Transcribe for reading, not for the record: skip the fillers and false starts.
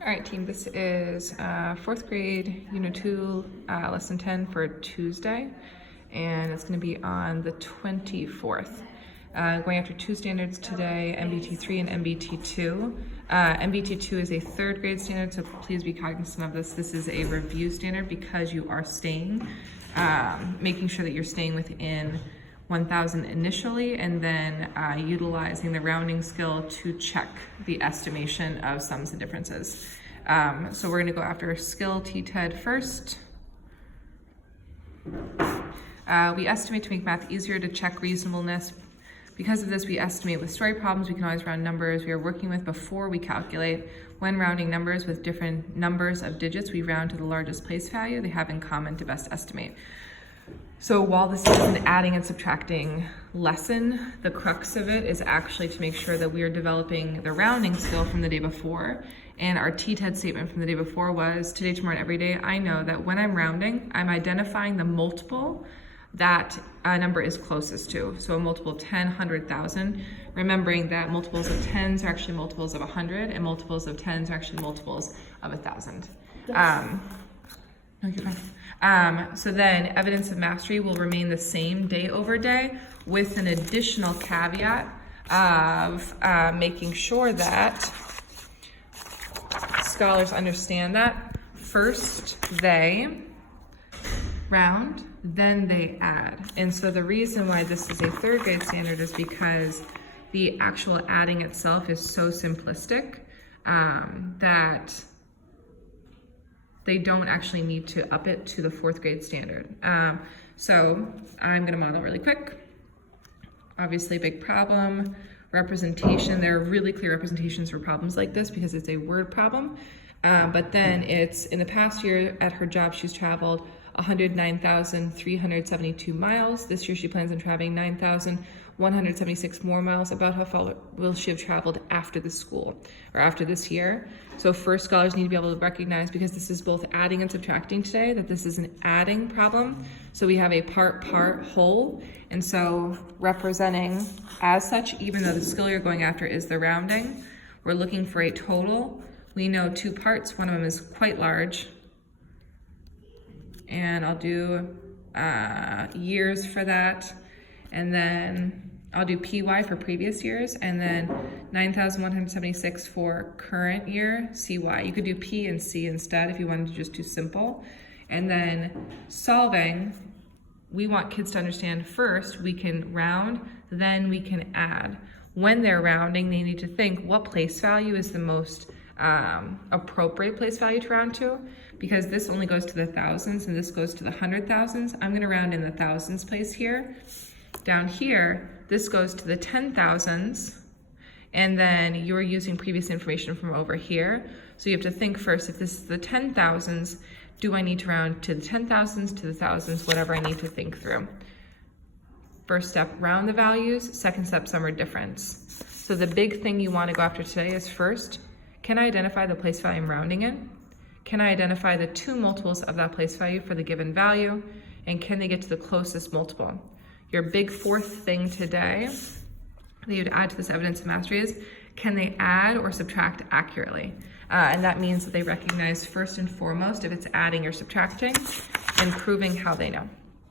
All right, team, this is fourth grade, Unit 2, Lesson 10 for Tuesday, and it's going to be on the 24th. Going after two standards today, MBT 3 and MBT 2. MBT 2 is a third grade standard, so please be cognizant of this. This is a review standard because you are staying, making sure that you're staying within 1,000 initially, and then utilizing the rounding skill to check the estimation of sums and differences. So we're going to go after skill TTED first. We estimate to make math easier to check reasonableness. Because of this, we estimate with story problems. We can always round numbers we are working with before we calculate. When rounding numbers with different numbers of digits, we round to the largest place value they have in common to best estimate. So while this is an adding and subtracting lesson, the crux of it is actually to make sure that we are developing the rounding skill from the day before. And our TTED statement from the day before was, today, tomorrow, and every day, I know that when I'm rounding, I'm identifying the multiple that a number is closest to. So a multiple of 10, 100,000, remembering that multiples of 10s are actually multiples of 100, and multiples of 10s are actually multiples of 1,000. Okay, fine. So then evidence of mastery will remain the same day over day with an additional caveat of making sure that scholars understand that first they round, then they add. And so the reason why this is a third grade standard is because the actual adding itself is so simplistic that they don't actually need to up it to the fourth grade standard. So I'm gonna model really quick. Obviously big problem, representation. There are really clear representations for problems like this because it's a word problem. But then it's, in the past year at her job, she's traveled 109,372 miles. This year she plans on traveling 9,176 more miles. About how far will she have traveled after the school or after this year? So first, scholars need to be able to recognize, because this is both adding and subtracting today, that this is an adding problem. So we have a part whole. And so representing as such, even though the skill you're going after is the rounding, we're looking for a total. We know two parts, one of them is quite large, and I'll do years for that, and then I'll do PY for previous years, and then 9,176 for current year, CY. You could do P and C instead if you wanted to just do simple. And then solving, we want kids to understand first we can round, then we can add. When they're rounding, they need to think what place value is the most appropriate place value to round to, because this only goes to the thousands and this goes to the 100,000s. I'm going to round in the thousands place here. Down here, this goes to the 10,000s, and then you're using previous information from over here. So you have to think first, if this is the 10,000s, do I need to round to the 10,000s, to the thousands, whatever I need to think through. First step, round the values. Second step, sum or difference. So the big thing you want to go after today is first, can I identify the place value I'm rounding in? Can I identify the two multiples of that place value for the given value? And can they get to the closest multiple? Your big fourth thing today that you'd add to this evidence of mastery is, can they add or subtract accurately? And that means that they recognize first and foremost if it's adding or subtracting, and proving how they know.